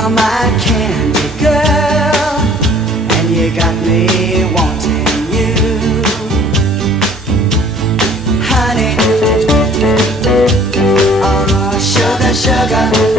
are my candy girl, and you got me wanting you. Honey, oh sugar, sugar.